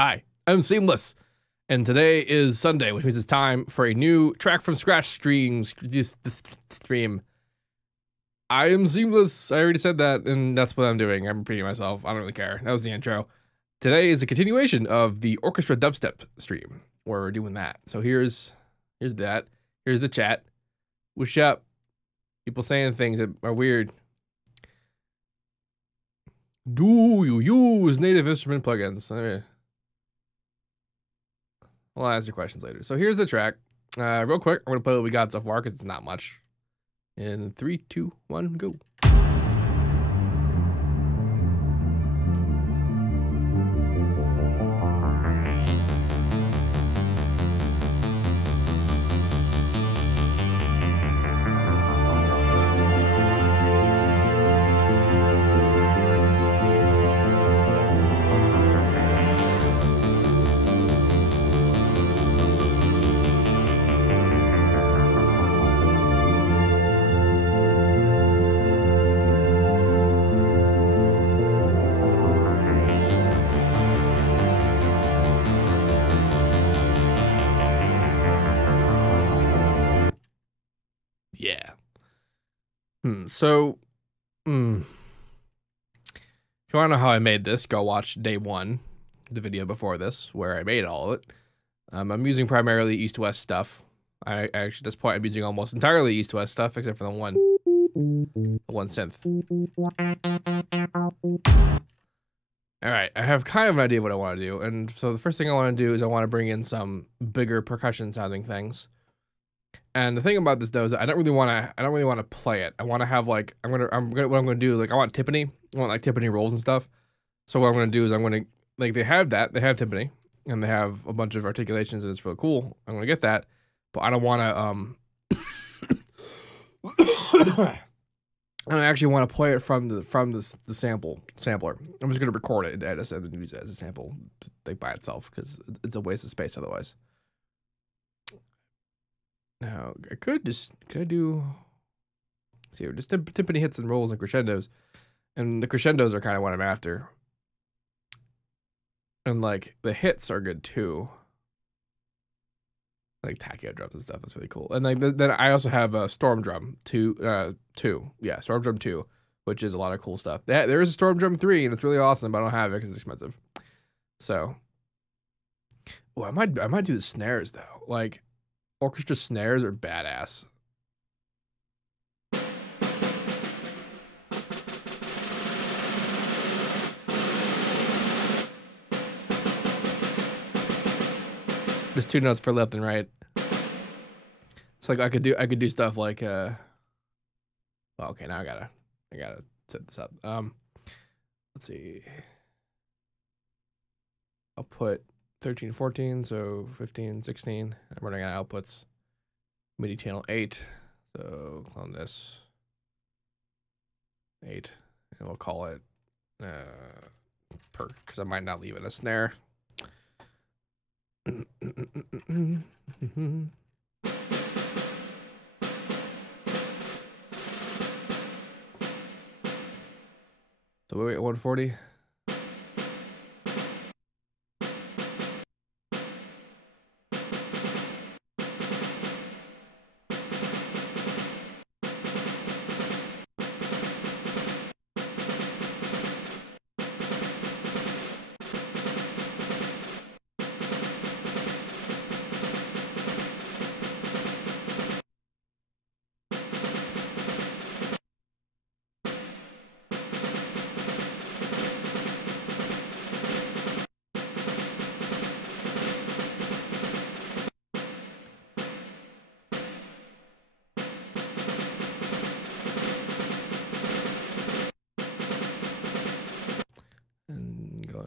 Hi, I'm Seamless, and today is Sunday, which means it's time for a new track from scratch stream. I am Seamless. I already said that, and that's what I'm doing. I'm repeating myself. I don't really care. That was the intro. Today is a continuation of the Orchestral Dubstep stream, where we're doing that. So here's that. Here's the chat. What's up? People saying things that are weird. Do you use native instrument plugins? I'll answer your questions later. So here's the track. Real quick, I'm gonna play what we got so far because it's not much. In 3, 2, 1, go. Yeah. So, if you want to know how I made this, go watch day 1, the video before this, where I made all of it. I'm using primarily East-West stuff. I actually, at this point, I'm using almost entirely East-West stuff, except for the one synth. All right, I have kind of an idea of what I want to do, and so the first thing I want to do is I want to bring in some bigger percussion-sounding things. And the thing about this though is I don't really want to play it. I want to have like what I'm gonna do, like I want timpani. I want like timpani rolls and stuff. So what I'm gonna do is I'm gonna, like, they have timpani and they have a bunch of articulations and it's really cool. I'm gonna get that, but I don't want to I actually want to play it from the sampler. I'm just gonna record it and edit it and use it as a sample, like, by itself, because it's a waste of space otherwise. Now, I could do, see, just timpani hits and rolls and crescendos. And the crescendos are kind of what I'm after. And, like, the hits are good, too. Like, tachyo drums and stuff, that's really cool. And, like, then I also have a Storm Drum 2. Yeah, Storm Drum 2, which is a lot of cool stuff. There is a Storm Drum 3, and it's really awesome, but I don't have it because it's expensive. So, oh, I might do the snares, though. Like, orchestra snares are badass. There's 2 notes for left and right. It's like I could do stuff like well, okay, now I gotta set this up. Let's see. I'll put 13, 14, so 15, 16. I'm running out of outputs. MIDI channel 8. So clone this. 8. And we'll call it perk, because I might not leave it a snare. So wait, 140.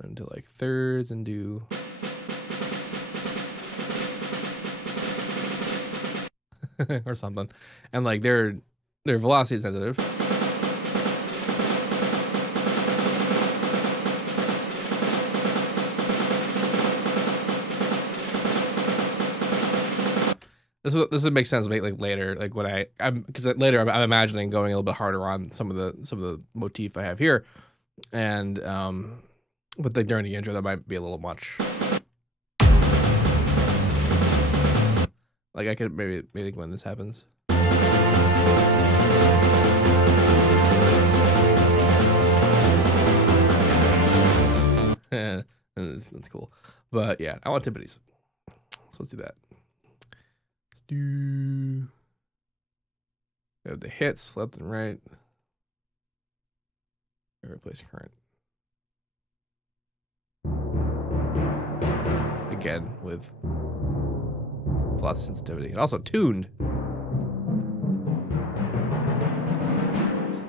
Into like thirds and do or something, and like they're velocity sensitive. This would make sense like later, like when because later I'm imagining going a little bit harder on some of the motif I have here, and but like during the intro that might be a little much. Like I could maybe when this happens. That's cool. But yeah, I want timpanis. So let's do that. Let's do the hits left and right. Replace current. Again with lots of sensitivity and also tuned.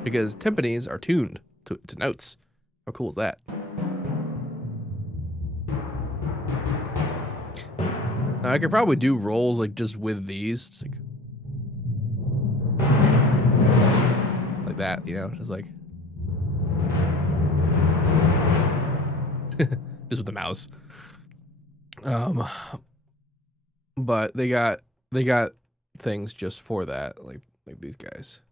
Because timpanis are tuned to notes. How cool is that? Now I could probably do rolls like just with these. Just like that, you know, just like just with the mouse. But they got things just for that, like these guys.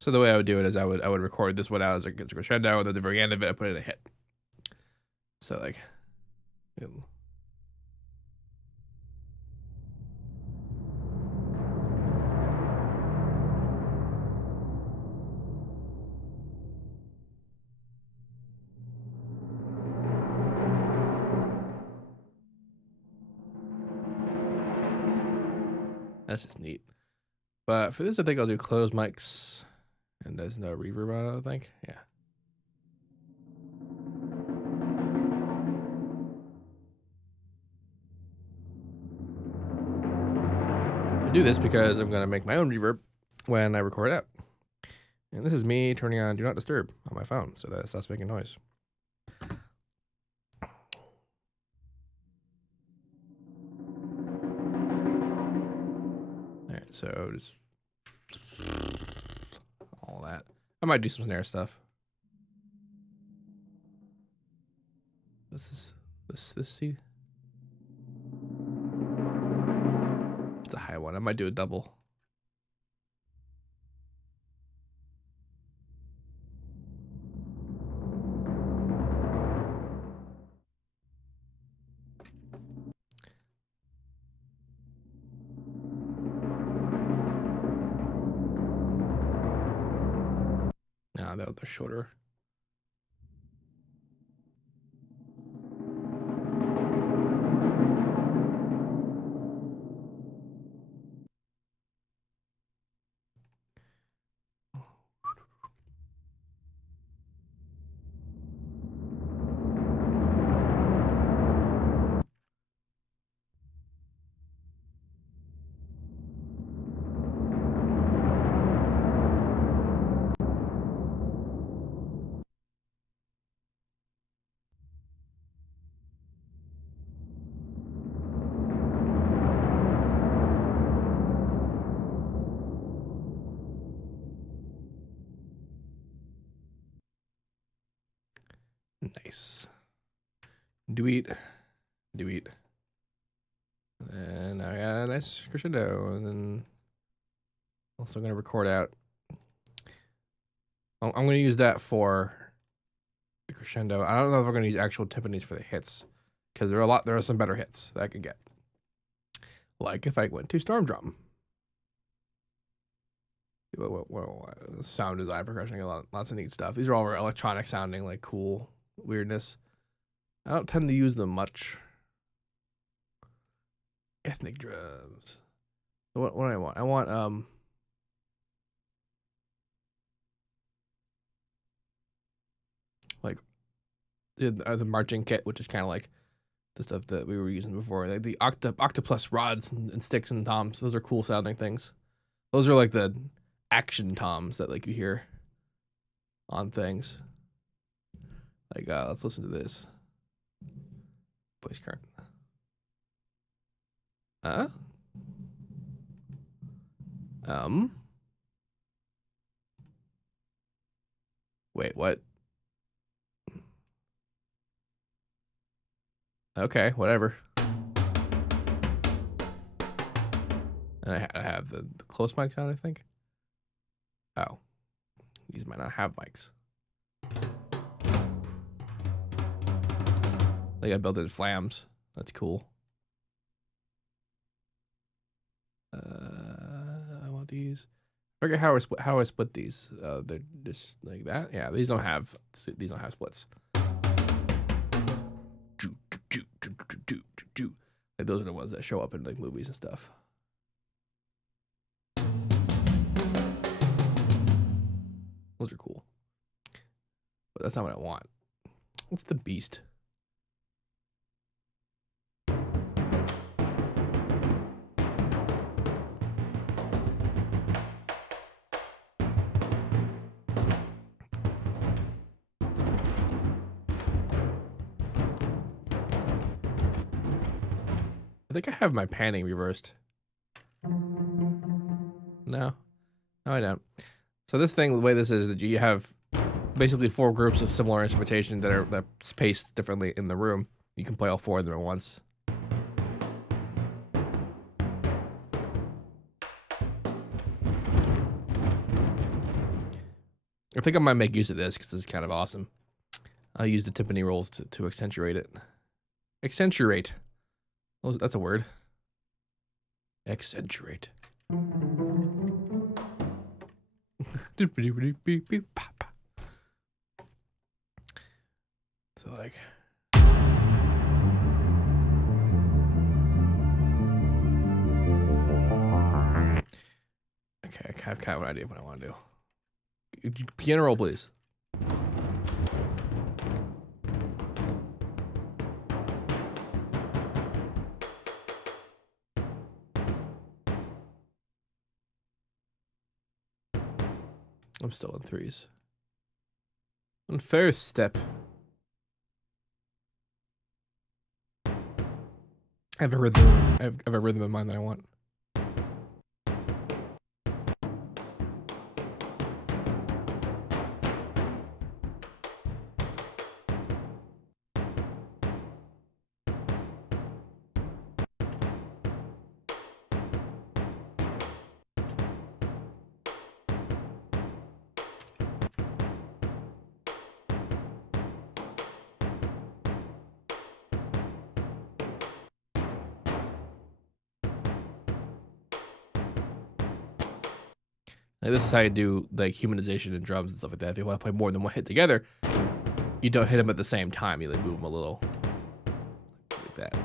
So the way I would do it is I would record this one out as a crescendo, and at the very end of it I put in a hit. So like that's just neat. But for this, I think I'll do closed mics, and there's no reverb on it, I think. Yeah. I do this because I'm going to make my own reverb when I record out. And this is me turning on Do Not Disturb on my phone so that it stops making noise. Alright, so just all that. I might do some snare stuff. This C? It's a high one. I might do a double. Nah, they're shorter. Nice. Do eat. And now I got a nice crescendo, and then also gonna record out. I'm gonna use that for the crescendo. I don't know if I'm gonna use actual timpanis for the hits, because there are some better hits that I could get. Like if I went to Storm Drum. What sound design, percussion, lots of neat stuff. These are all electronic sounding, like cool weirdness. I don't tend to use them much. Ethnic drums. So what do I want? I want like the marching kit, which is kind of like the stuff that we were using before, like the octopus rods and sticks and toms. Those are cool sounding things. Those are like the action toms that like you hear on things. Like let's listen to this. Voice current. Wait, what? Okay, whatever. And I have the close mic sound, I think. Oh. These might not have mics. They got built-in flams. That's cool. I want these. I forget how I split these. They're just like that. Yeah, these don't have splits. Like those are the ones that show up in like movies and stuff. Those are cool. But that's not what I want. What's the beast? I think I have my panning reversed. No, I don't. So this thing, the way this is that you have basically 4 groups of similar instrumentation that are spaced differently in the room. You can play all 4 of them at once. I think I might make use of this because this is kind of awesome. I'll use the timpani rolls to accentuate it. Accentuate. Oh, that's a word. Accentuate. So like. Okay, I have kind of an idea of what I want to do. Piano roll, please. I'm still in 3s. On first step. I have a rhythm. I have a rhythm in mind that I want. Like this is how you do like humanization in drums and stuff like that. If you want to play more than one hit together, you don't hit them at the same time. You like move them a little like that,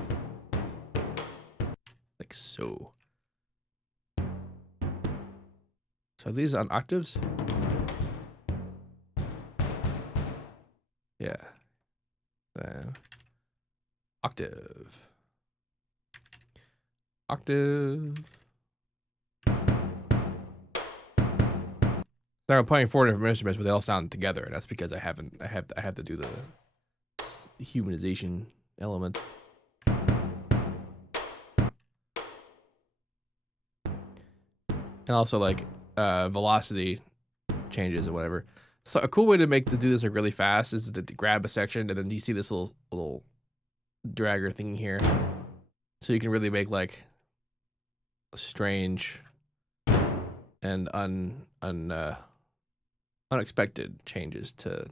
like so. So are these on octaves? Yeah. Octave. Octave. So I'm playing 4 different instruments, but they all sound together, and that's because I have to do the humanization element. And also like velocity changes or whatever. So a cool way to do this like really fast is to grab a section, and then you see this little dragger thing here, so you can really make like strange and unexpected changes to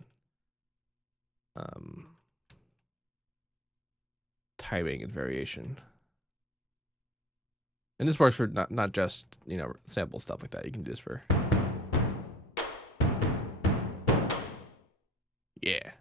timing and variation. And this works for not just, you know, sample stuff like that. You can do this for, yeah.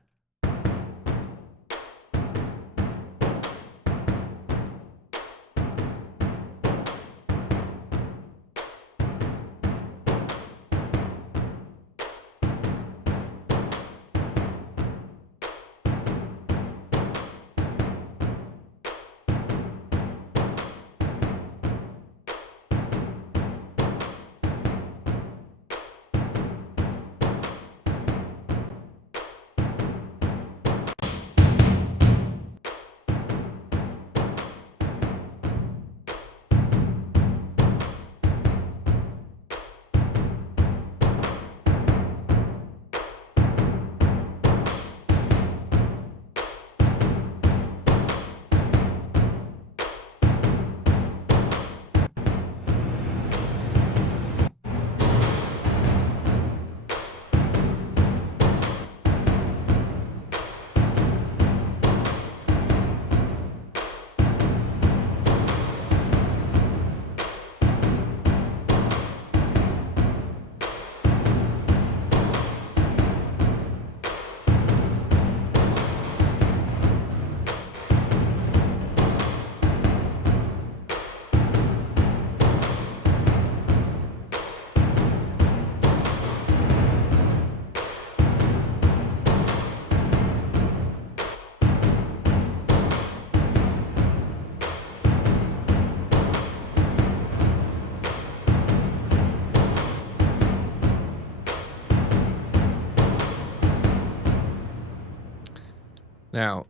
Now,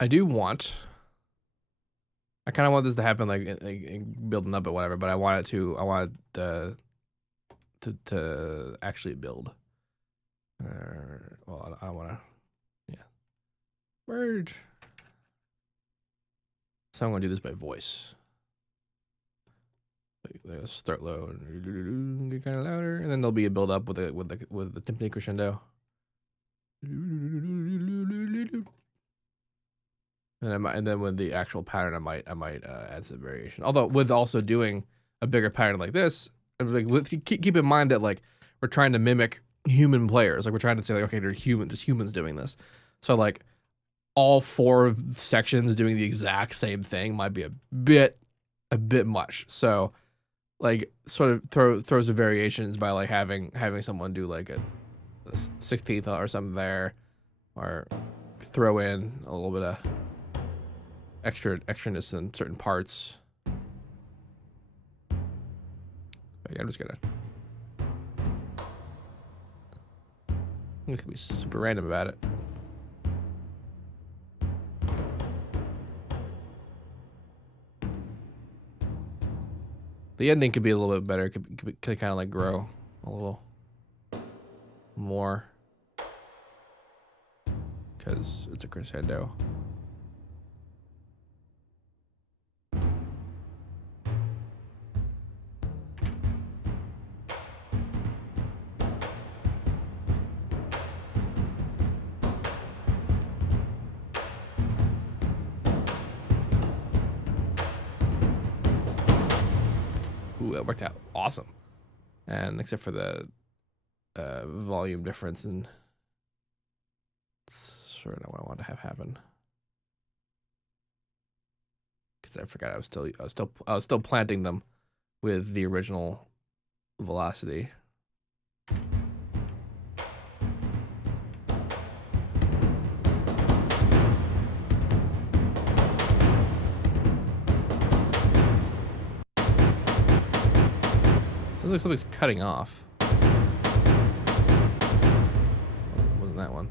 I kind of want this to happen like building up or whatever, but I want it to actually build. Well, I want to, yeah. Merge. So I'm going to do this by voice. Like, start low and get kind of louder, and then there'll be a build up with the timpani crescendo. And then with the actual pattern, I might add some variation. Although with also doing a bigger pattern like this, like keep in mind that like we're trying to mimic human players. Like we're trying to say like, okay, they're just humans doing this. So like all 4 sections doing the exact same thing might be a bit much. So like sort of throws the variations by like having someone do like a 16th or something there, or throw in a little bit of extraness in certain parts. I'm just gonna be super random about it. The ending could be a little bit better. Could kind of like grow a little more because it's a crescendo. Ooh, that worked out awesome. And except for the volume difference, and it's sort of not what I want to have happen. Because I forgot I was still planting them with the original velocity. Sounds like something's cutting off. Wasn't that one?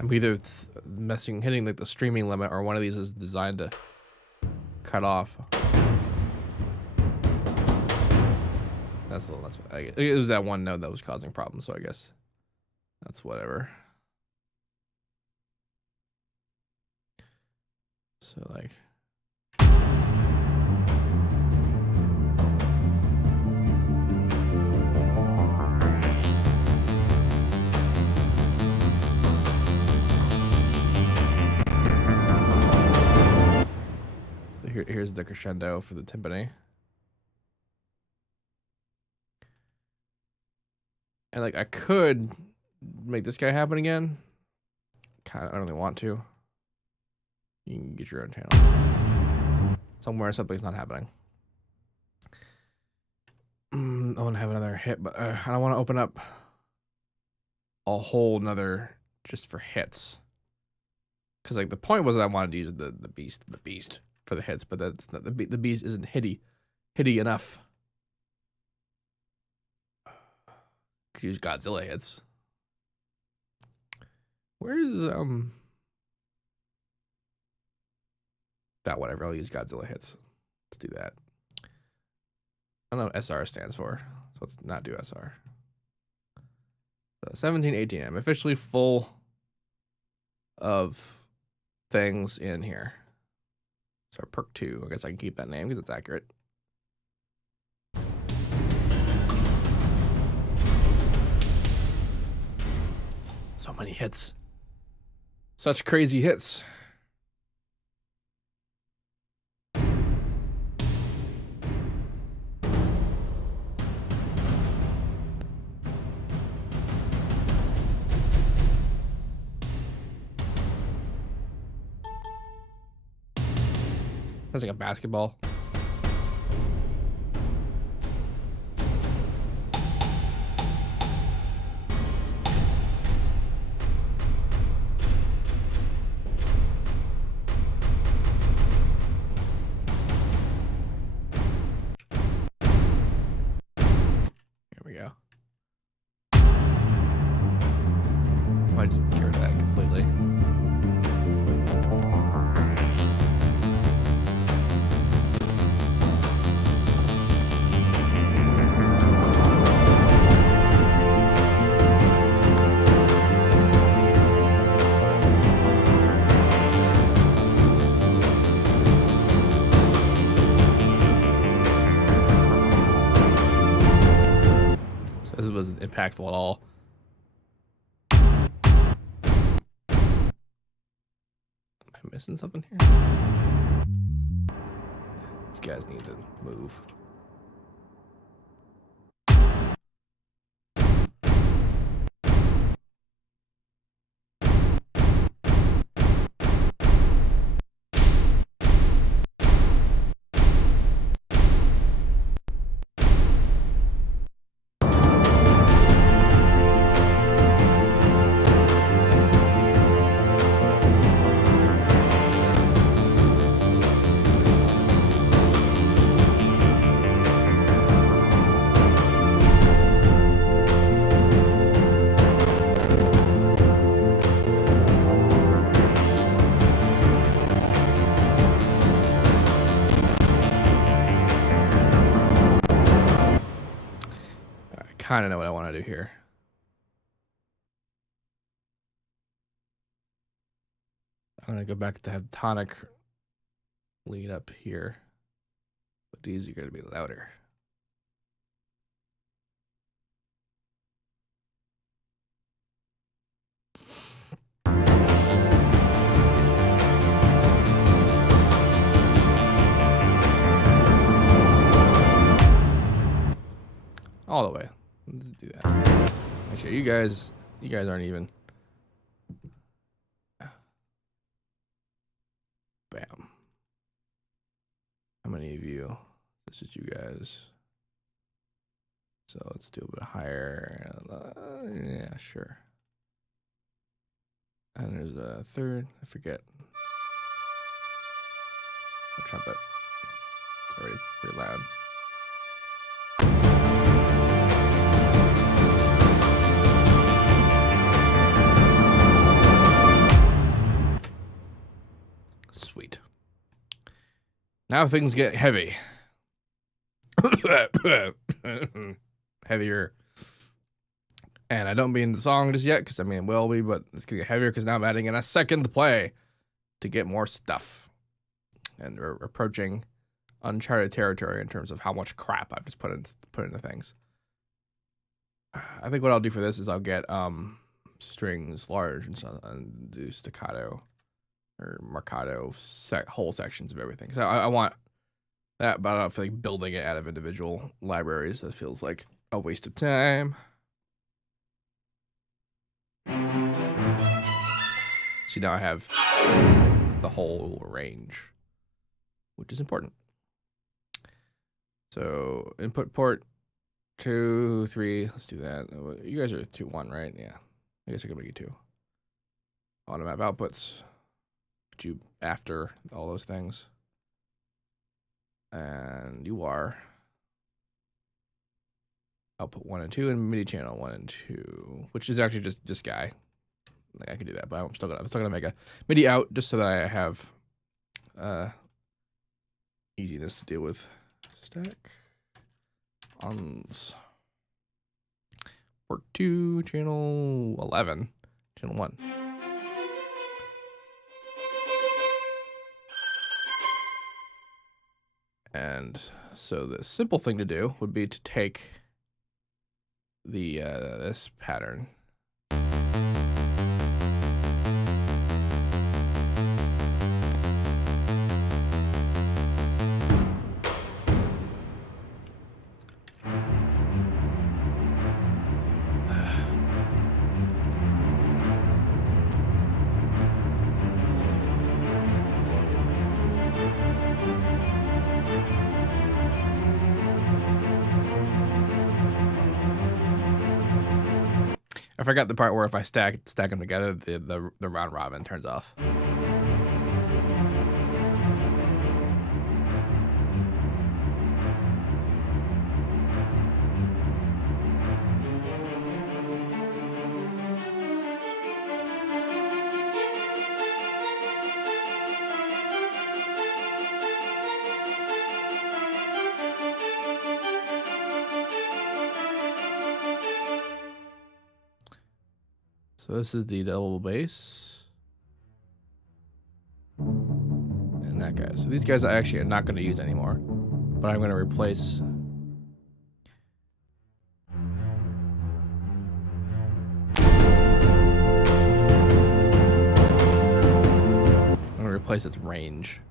I'm either hitting like the streaming limit, or one of these is designed to cut off. It was that one node that was causing problems, so I guess that's whatever. So like, so here's the crescendo for the timpani. And like I could make this guy happen again. I don't really want to. You can get your own channel. Somewhere something's not happening. I want to have another hit, but I don't want to open up a whole nother just for hits. Because like the point was that I wanted to use the beast for the hits, but that's not, the beast isn't hitty enough. Could use Godzilla hits. Where's that whatever, I'll use Godzilla hits. Let's do that. I don't know what SR stands for, so let's not do SR. So 1718, I'm officially full of things in here. So perk 2, I guess I can keep that name because it's accurate. So many hits. Such crazy hits. Sounds like a basketball. I just get rid of that completely. So this wasn't impactful at all. Missing something here? These guys need to move. Kind of know what I want to do here. I'm going to go back to have tonic lead up here, but these are going to be louder. All the way. Let's do that. Make sure you guys aren't even. Bam. How many of you? This is you guys. So let's do a bit higher. Yeah, sure. And there's a third. I forget. A trumpet. It's already pretty loud. Sweet. Now things get heavy. Heavier. And I don't mean the song just yet, because I mean it will be, but it's gonna get heavier because now I'm adding in a second play to get more stuff. And we're approaching uncharted territory in terms of how much crap I've just put into things. I think what I'll do for this is I'll get strings large and do staccato or marcato whole sections of everything. So I want that, but I don't feel like building it out of individual libraries. That feels like a waste of time. See, now I have the whole range, which is important. So input port 2, 3. Let's do that. You guys are 2, 1, right? Yeah. I guess I can make it 2. Auto map outputs. Put you after all those things. And you are output 1 and 2 and MIDI channel 1 and 2, which is actually just this guy. Like I can do that, but I'm still gonna make a MIDI out just so that I have easiness to deal with. Stack ons port 2 channel 11 channel 1. And so the simple thing to do would be to take the this pattern. I forgot the part where if I stack them together, the round robin turns off. So this is the double bass. And that guy. So these guys I actually am not going to use anymore. But I'm going to replace... I'm going to replace its range.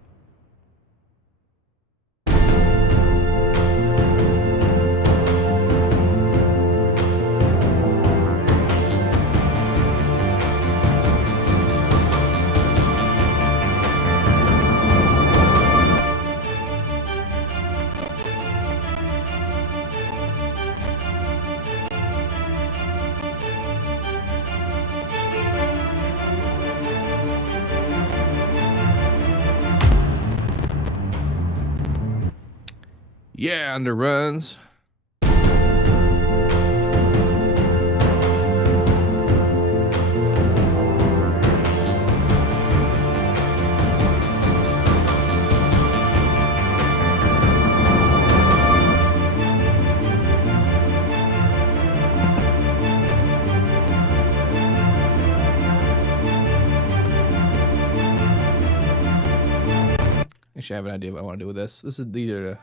Yeah, underruns. Actually, I have an idea of what I want to do with this. This is either...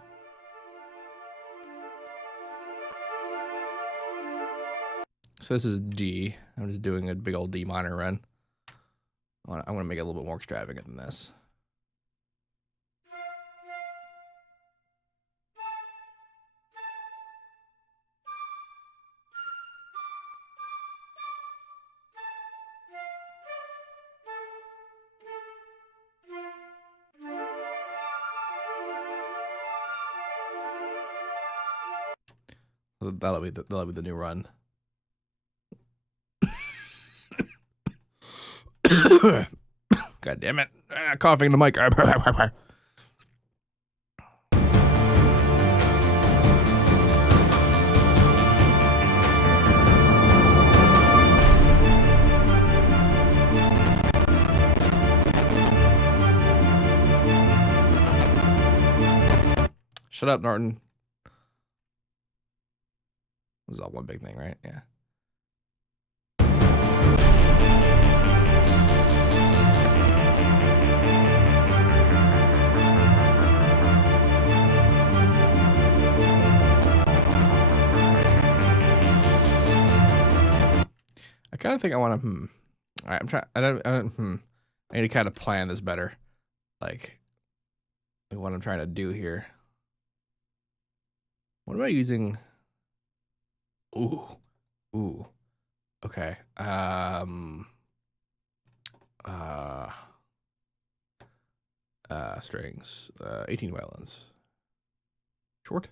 So this is D. I'm just doing a big old D minor run. I'm going to make it a little bit more extravagant than this. That'll be the new run. God damn it. Coughing in the mic. Shut up, Norton. This is all one big thing, right? Yeah. I kind of think I want to, All right, I'm trying, I need to kind of plan this better. Like what I'm trying to do here. What am I using? Ooh. Okay. Strings. 18 violins. Short.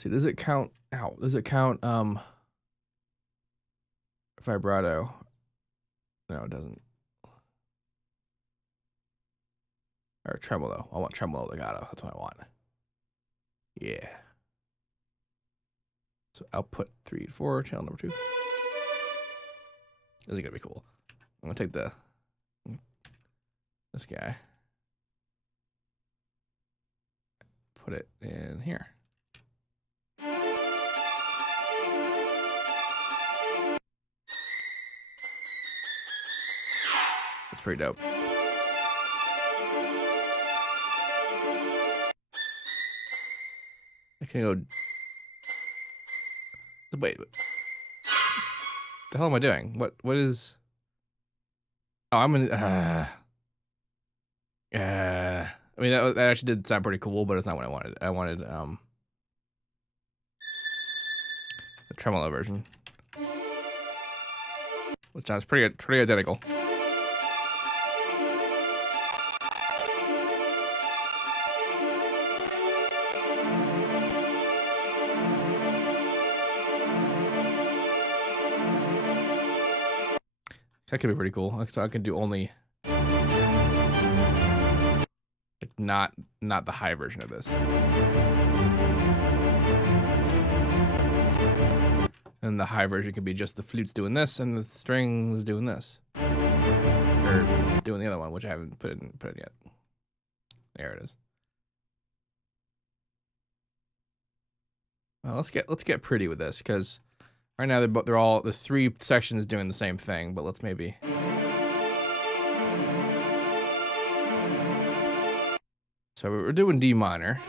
See, does it count out? Does it count vibrato? No, it doesn't. Or tremolo. I want tremolo legato. That's what I want. Yeah. So output 3 to 4, channel number 2. This is gonna be cool. I'm gonna take this guy, put it in here. It's pretty dope. I can go. Wait. The hell am I doing? What is? Oh, I'm gonna. I mean, that actually did sound pretty cool, but it's not what I wanted. I wanted the tremolo version, which sounds pretty identical. That could be pretty cool. So I can do only like not the high version of this. And the high version could be just the flutes doing this and the strings doing this. Or doing the other one, which I haven't put in yet. There it is. Well, let's get pretty with this, because Right now they're all the 3 sections doing the same thing, but let's maybe. So we're doing D minor.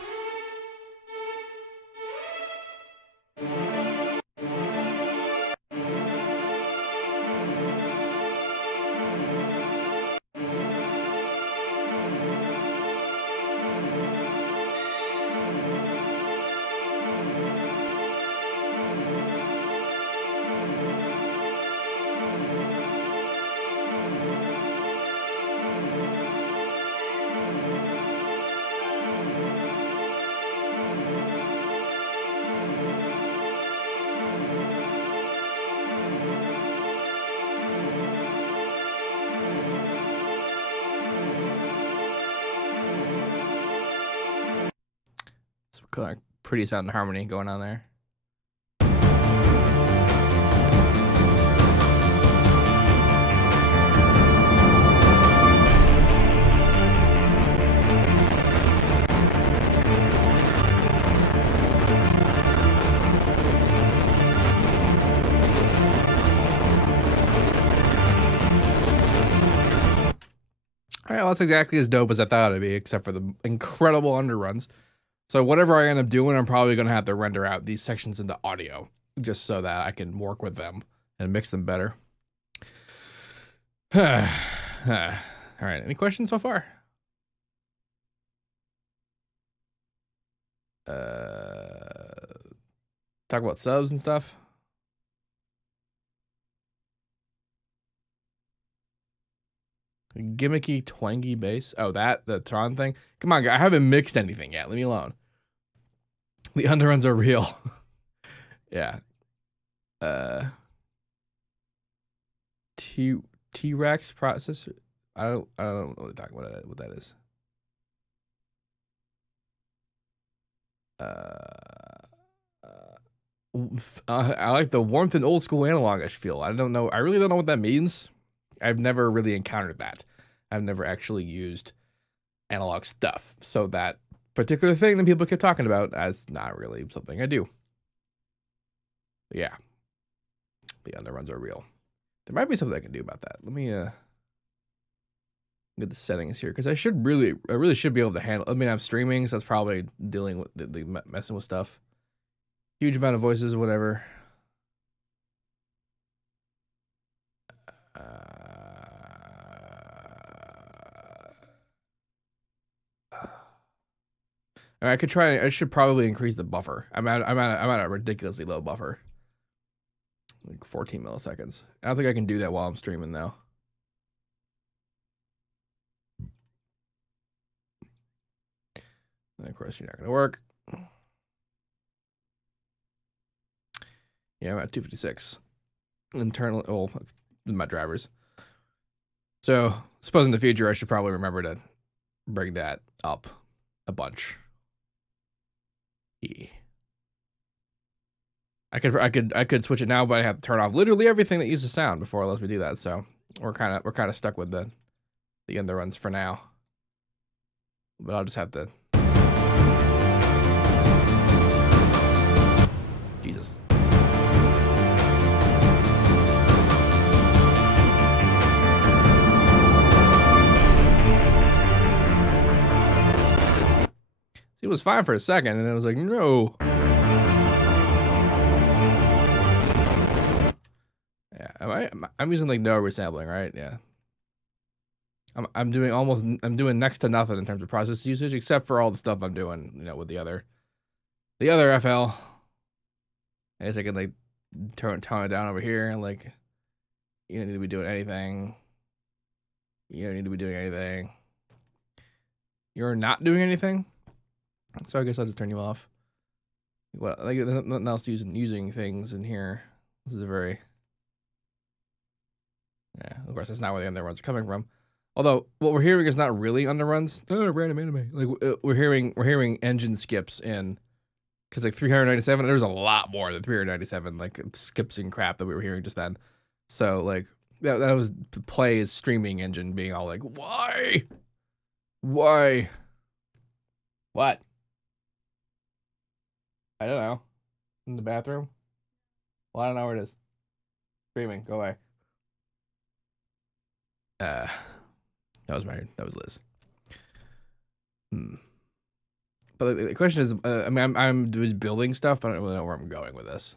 Kind of pretty sound harmony going on there. All right, well, that's exactly as dope as I thought it'd be, except for the incredible underruns. So whatever I end up doing, I'm probably going to have to render out these sections into audio just so that I can work with them and mix them better. All right, any questions so far? Talk about subs and stuff. Gimmicky, twangy bass. Oh, the Tron thing. Come on, guy. I haven't mixed anything yet. Leave me alone. The underruns are real. Yeah. T-Rex processor. I don't know what talking about what that is. I like the warmth and old school analogish feel. I don't know. I really don't know what that means. I've never really encountered that. I've never actually used analog stuff. So that particular thing that people keep talking about as not really something I do. But yeah. The underruns are real. There might be something I can do about that. Let me get the settings here because I really should be able to handle. I mean, I'm streaming, so that's probably dealing with the messing with stuff. Huge amount of voices, whatever. I could try. I should probably increase the buffer. I'm at a ridiculously low buffer, like 14 milliseconds. I don't think I can do that while I'm streaming though. And of course, you're not gonna work. Yeah, I'm at 256 internal. Oh, my drivers. So, suppose in the future I should probably remember to bring that up a bunch. Yeah. I could switch it now, but I have to turn off literally everything that uses sound before it lets me do that. So we're kind of stuck with the underruns for now. But I'll just have to. Jesus. It was fine for a second, and then it was like, no. Yeah, I'm using like no resampling, right? Yeah. I'm doing next to nothing in terms of process usage, except for all the stuff I'm doing, you know, with the other FL. I guess I can like tone it down over here. Like, you don't need to be doing anything. You don't need to be doing anything. You're not doing anything. So I guess I'll just turn you off. What, like nothing else using things in here. This is a very, yeah. Of course, that's not where the underruns are coming from. Although what we're hearing is not really underruns. Oh, random anime. Like we're hearing engine skips in, because like 397. There's a lot more than 397 like skips and crap that we were hearing just then. So like that was the play's streaming engine being all like, why? What? I don't know. In the bathroom? Well, I don't know where it is. Streaming, go away. That was Liz. But the question is, I mean, I'm just building stuff, but I don't really know where I'm going with this.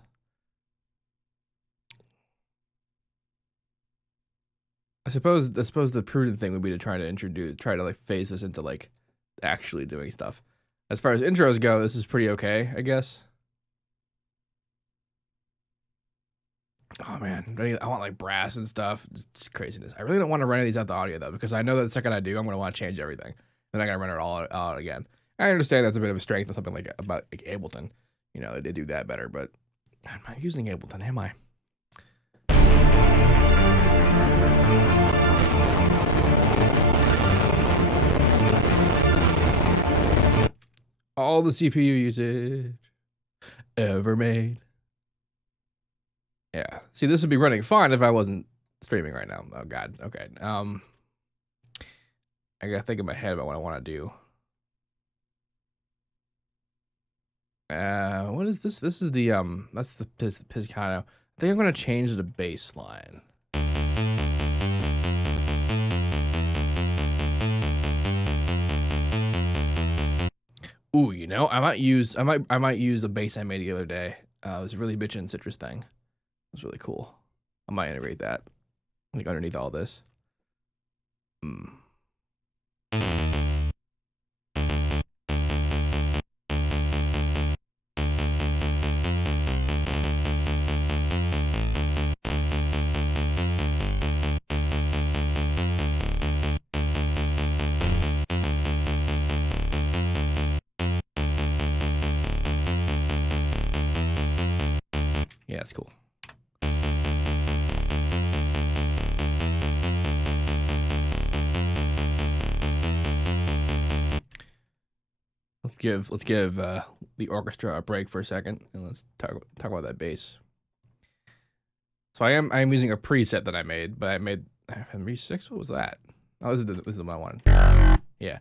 I suppose the prudent thing would be to try to like phase this into like actually doing stuff. As far as intros go, this is pretty okay, I guess. Oh man, I want like brass and stuff. It's craziness. I really don't want to run these out the audio though, because I know that the second I do, I'm gonna want to change everything. Then I gotta run it all out again. I understand that's a bit of a strength of something like about like Ableton. You know, they do that better, but I'm not using Ableton, am I? All the CPU usage ever made. Yeah. See, this would be running fine if I wasn't streaming right now. Oh God. Okay. I gotta think in my head about what I want to do. What is this? This is the that's the pizzicato. I think I'm gonna change the bass line. Ooh, you know, I might use a bass I made the other day. It was a really bitchin' citrus thing. It was really cool. I might integrate that, like underneath all this. Yeah, it's cool. Let's give the orchestra a break for a second, and let's talk about that bass. So I'm using a preset that I made, but I made FMV6. What was that? Oh, this is the one I wanted. Yeah.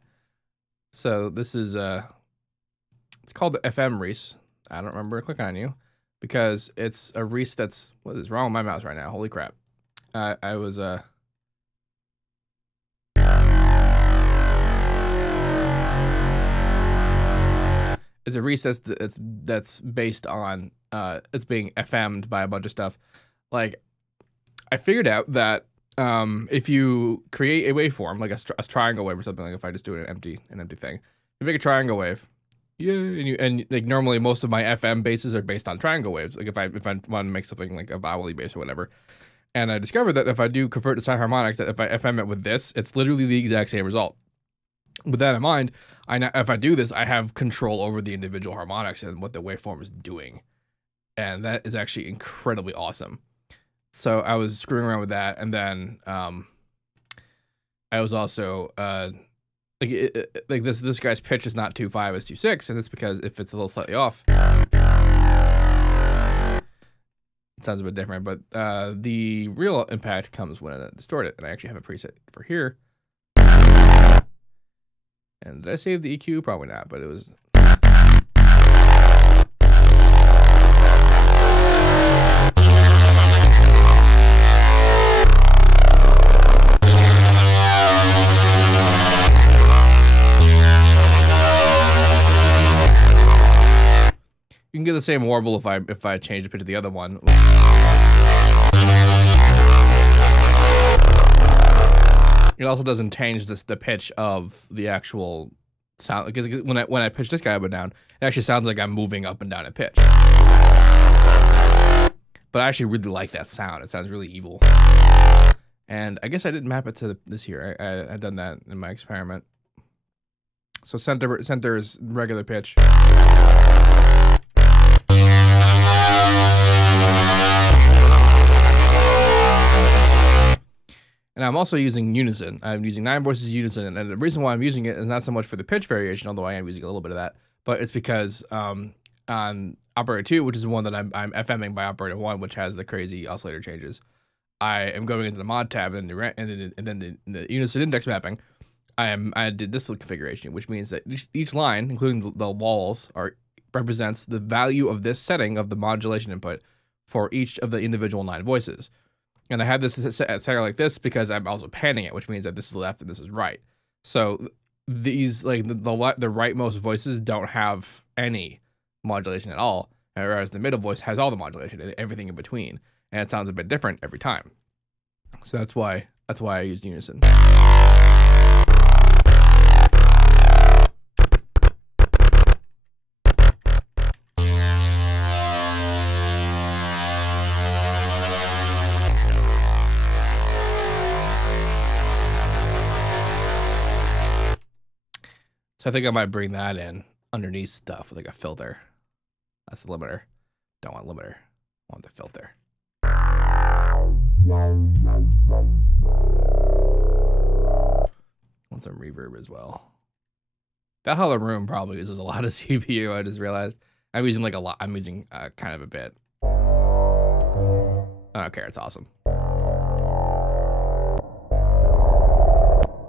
So this is it's called the FM Reese. I don't remember clicking on you because it's a Reese that's what is wrong with my mouse right now? Holy crap! I was It's a Reese that's based on it's being FM'd by a bunch of stuff. Like I figured out that if you create a waveform like a triangle wave or something, like if I just do an empty thing, you make a triangle wave. Yeah, and like normally most of my FM bases are based on triangle waves. Like if I want to make something like a vowel-y bass or whatever, and I discovered that if I do convert to sine harmonics, that if I FM it with this, it's literally the exact same result. With that in mind, if I do this, I have control over the individual harmonics and what the waveform is doing, and that is actually incredibly awesome. So I was screwing around with that, and then I was also like this guy's pitch is not 2.5, it's 2.6, and it's because if it's a little slightly off, it sounds a bit different. But the real impact comes when I distort it, and I actually have a preset for here. And did I save the EQ? Probably not, but it was. You can get the same warble if I change the pitch to the other one. It also doesn't change the pitch of the actual sound, because when I pitch this guy up and down, it actually sounds like I'm moving up and down in pitch. But I actually really like that sound. It sounds really evil. And I guess I didn't map it to this here. I've done that in my experiment. So center is regular pitch. And I'm also using unison. I'm using 9 voices unison, and the reason why I'm using it is not so much for the pitch variation, although I am using a little bit of that, but it's because on operator 2, which is the one that I'm FMing by operator 1, which has the crazy oscillator changes, I am going into the mod tab and then the unison index mapping. I did this little configuration, which means that each line, including the walls, represents the value of this setting of the modulation input for each of the individual 9 voices. And I have this set like this because I'm also panning it, which means that this is left and this is right. So these, like the rightmost voices don't have any modulation at all, whereas the middle voice has all the modulation and everything in between, and it sounds a bit different every time. So that's why I use unison. So I think I might bring that in underneath stuff with like a filter. That's the limiter. Don't want limiter. I want the filter. Want some reverb as well. That hollow room probably uses a lot of CPU. I just realized I'm using like a lot. I'm using kind of a bit. I don't care. It's awesome.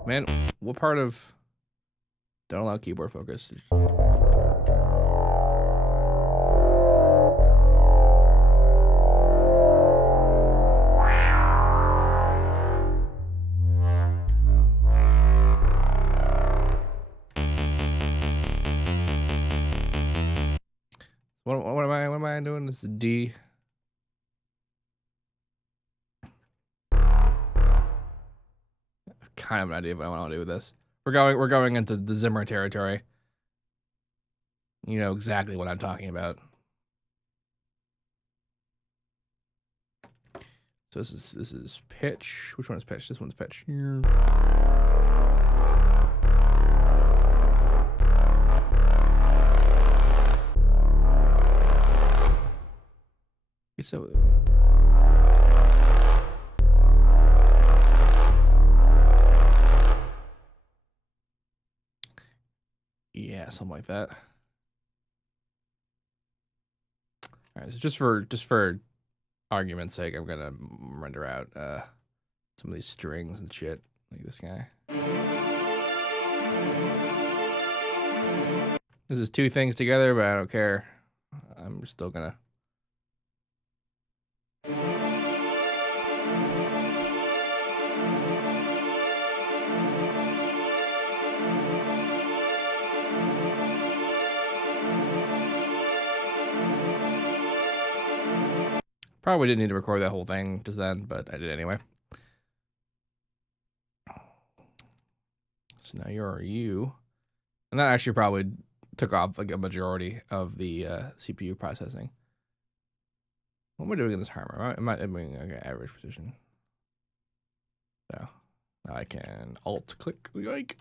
Man, what part of... Don't allow keyboard focus. What am I doing? This is D. Kind of an idea of what I want to do with this. We're going into the Zimmer territory. You know exactly what I'm talking about. So this is pitch. Which one is pitch? This one's pitch. So yeah, something like that. All right, so just for argument's sake, I'm gonna render out some of these strings and shit, like this guy. This is 2 things together, but I don't care. I'm still gonna. Probably didn't need to record that whole thing just then, but I did anyway. So now you're you. And that actually probably took off like a majority of the CPU processing. What am I doing in this harmony? Am I doing okay, average position? So now I can alt click like.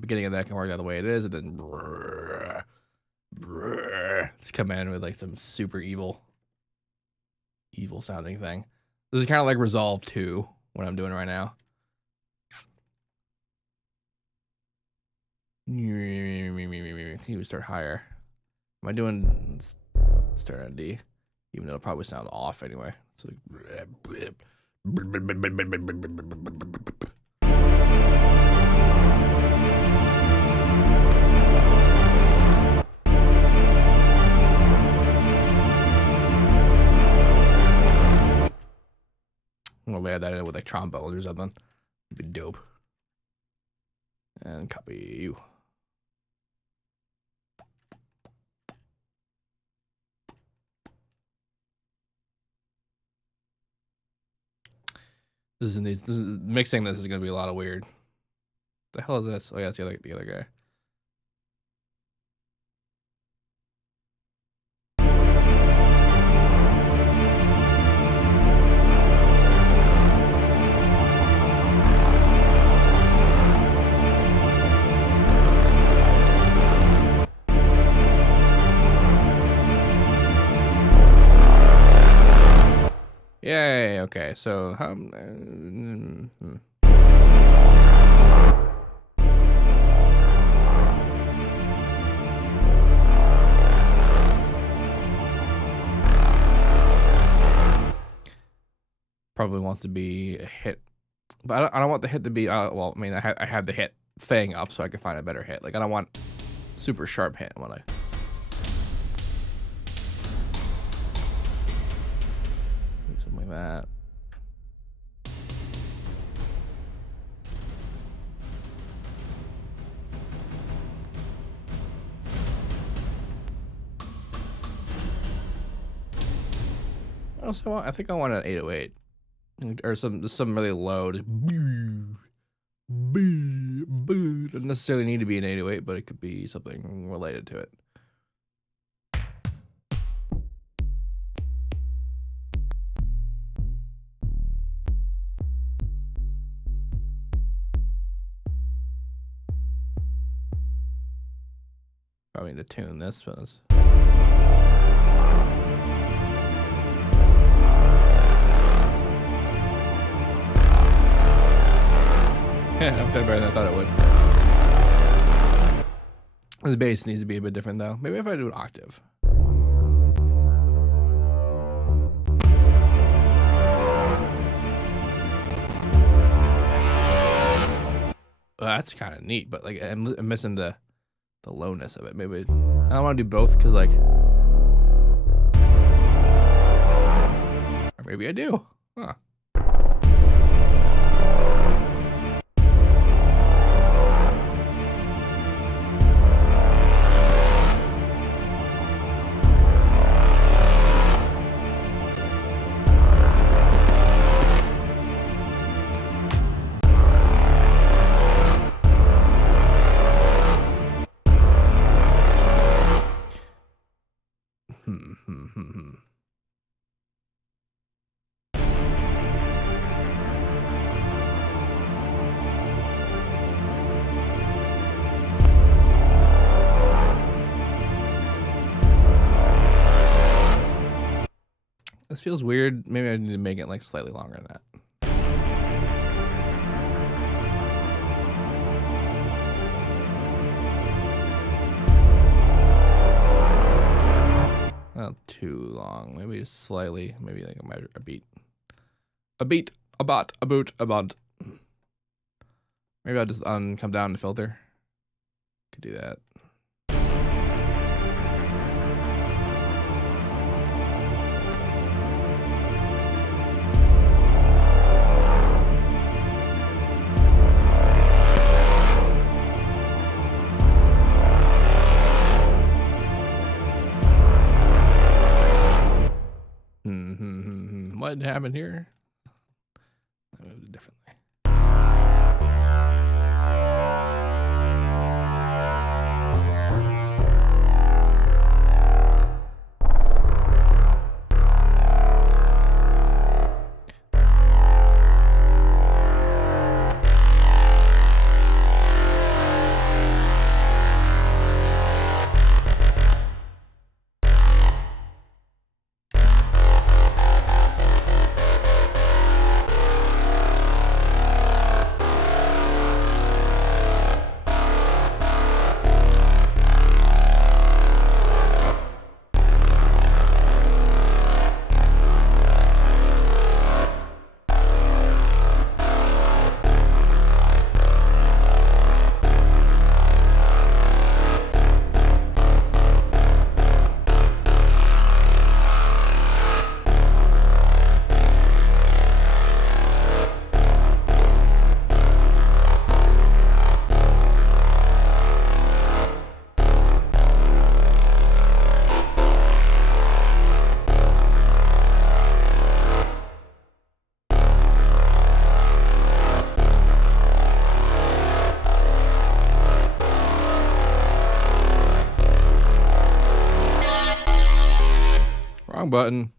Beginning of that can work out the way it is, and then let's come in with like some super evil sounding thing. This is kind of like Resolve 2, what I'm doing right now. You would start higher. Am I doing start on D? Even though it'll probably sound off anyway. So like, I'm gonna layer that in with like trombones or something. It'd be dope. And copy you. Mixing this is gonna be a lot of weird. What the hell is this? Oh yeah, it's the other guy. Yay, okay, so probably wants to be a hit, but I don't want the hit to be. Well, I mean, I have the hit thing up so I can find a better hit. Like I don't want super sharp hit. I want to. Something like that. Also, I think I want an 808 or some really low. Doesn't necessarily need to be an 808, but it could be something related to it. Probably need to tune this, but it's... Yeah, I'm better than I thought it would. The bass needs to be a bit different though. Maybe if I do an octave. Well, that's kind of neat, but like I'm missing the lowness of it. Maybe I don't want to do both because like, or maybe I do. Huh. This feels weird. Maybe I need to make it like slightly longer than that. Not too long. Maybe just slightly. Maybe like a beat. A beat. A bot. A boot. A bot. Maybe I'll just come down the filter. Could do that. What happened here? I moved it differently. Wrong button.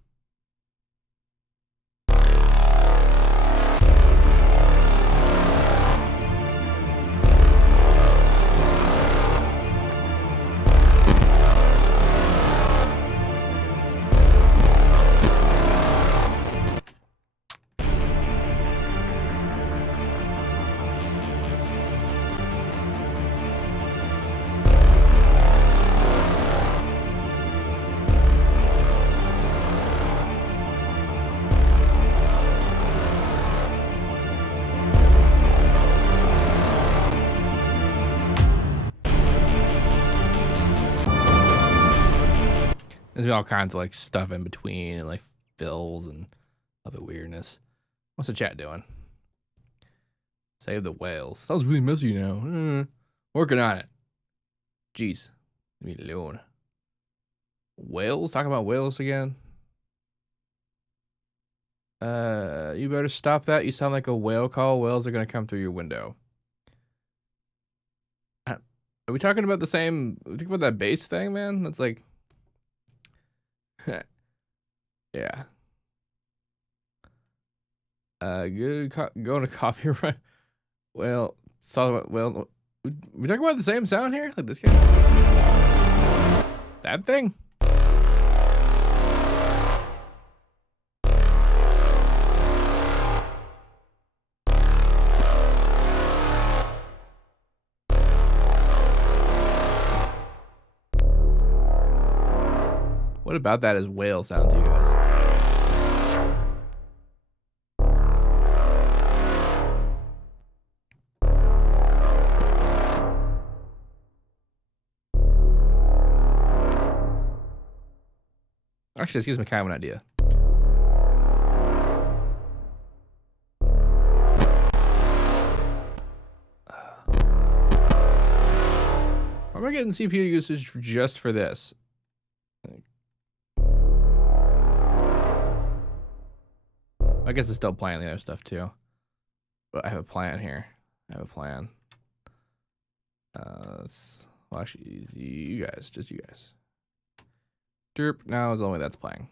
There's been all kinds of like stuff in between and like fills and other weirdness. What's the chat doing? Save the whales. That was really messy now. Working on it. Jeez. Leave me alone. Whales? Talking about whales again? You better stop that. You sound like a whale call. Whales are gonna come through your window. Are we talking about the same? We talking about that bass thing, man? That's like, yeah. Good. Going to copyright. Well, we talking about the same sound here? Like this guy? That thing? What about that is whale sound to you guys? Actually, this gives me kind of an idea. Why am I getting CPU usage just for this? I guess it's still playing the other stuff too. But I have a plan here. I have a plan. Well, actually, you guys, just you guys. Derp, now it's only that's playing.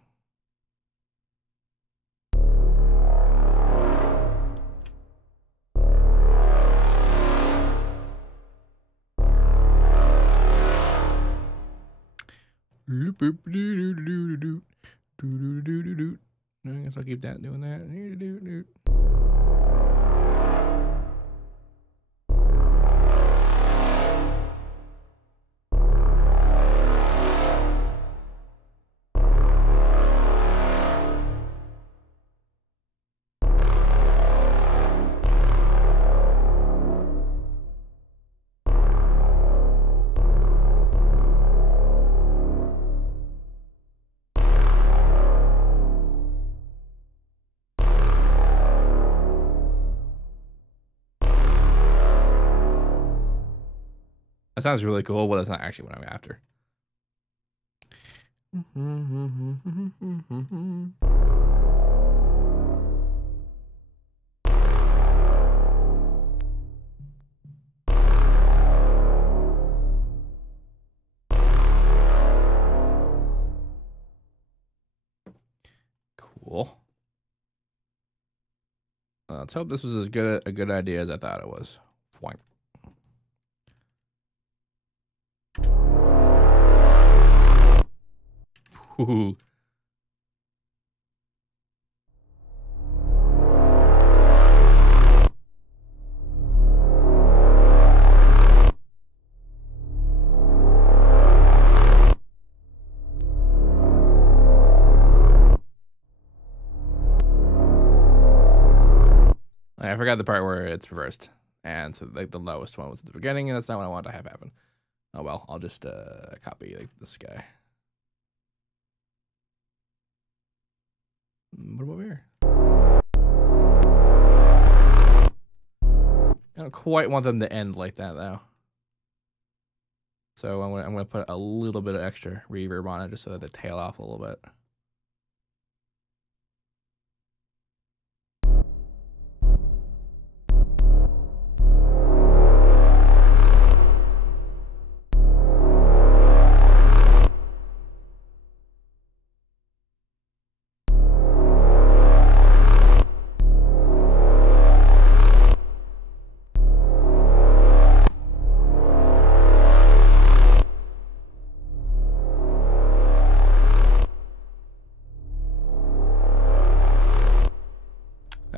I guess I'll keep that doing that. That sounds really cool, but that's not actually what I'm after. Cool. Let's hope this was as good a good idea as I thought it was. Fwank. Ooh. I forgot the part where it's reversed, and so like the lowest one was at the beginning, and that's not what I wanted to have happen. Oh well, I'll just copy like this guy. What about over here? I don't quite want them to end like that though. So I'm gonna put a little bit of extra reverb on it just so that they tail off a little bit.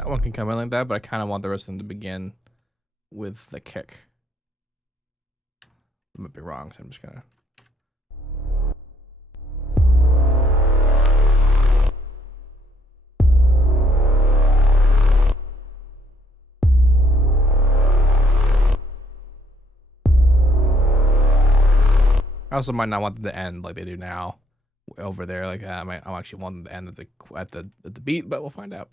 One can come in like that, but I kind of want the rest of them to begin with the kick. I might be wrong, so I'm just gonna. I also might not want them to end like they do now over there like that. I'll actually want them to end at the beat, but we'll find out.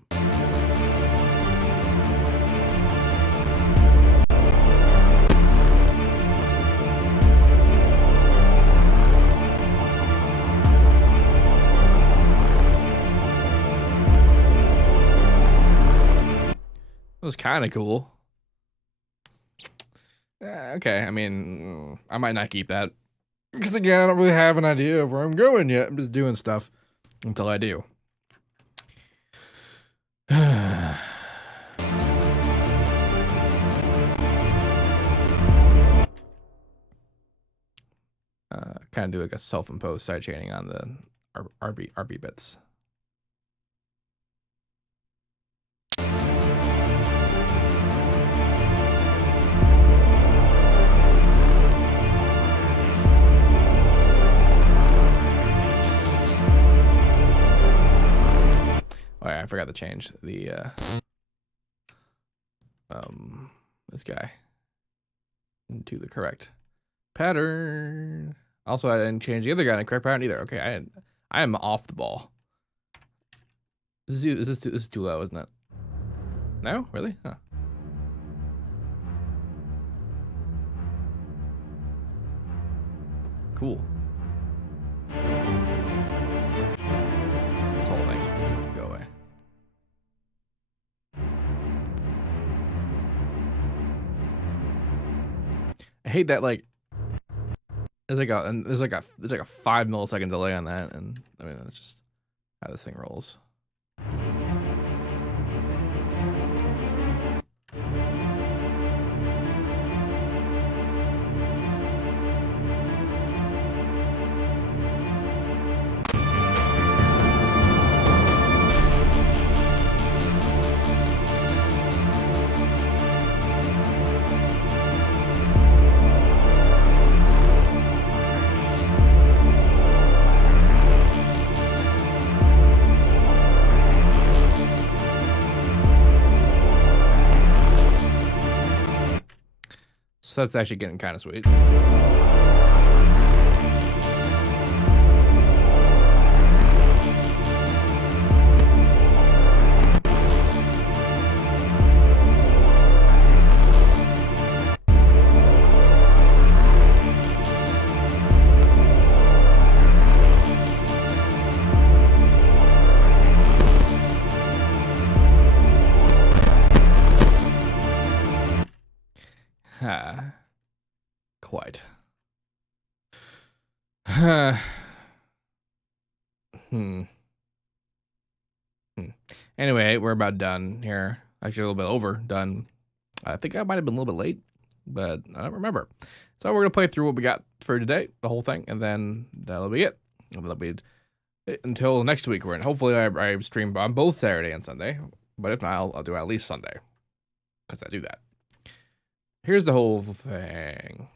It was kind of cool. Okay, I mean, I might not keep that. Because again, I don't really have an idea of where I'm going yet. I'm just doing stuff until I do. Kind of do like a self-imposed sidechaining on the RB bits. Oh yeah, I forgot to change the this guy into the correct pattern. Also, I didn't change the other guy in the correct pattern either. Okay, I am off the ball. This is too low, isn't it? No, really? Huh. Cool. This whole thing go away. I hate that, like, there's like a 5 millisecond delay on that, and I mean that's just how this thing rolls. So that's actually getting kind of sweet. Quite. Anyway, we're about done here. Actually, a little bit over done. I think I might have been a little bit late, but I don't remember. So we're gonna play through what we got for today, the whole thing, and then that'll be it. That'll be it until next week. Hopefully I stream on both Saturday and Sunday, but if not, I'll do at least Sunday, because I do that. Here's the whole thing.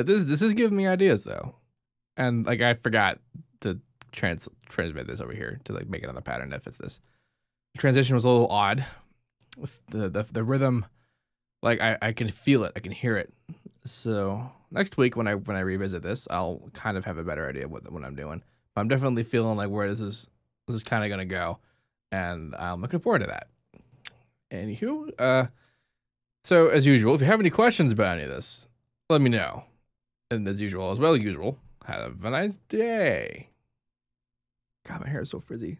This is giving me ideas though, and like I forgot to transmit this over here to like make another pattern that fits this. The transition was a little odd. With the rhythm, like I can feel it, I can hear it. So next week when I revisit this, I'll kind of have a better idea of what I'm doing. But I'm definitely feeling like where this is kind of gonna go, and I'm looking forward to that. Anywho, so as usual, if you have any questions about any of this, let me know. And as usual, have a nice day. God, my hair is so frizzy.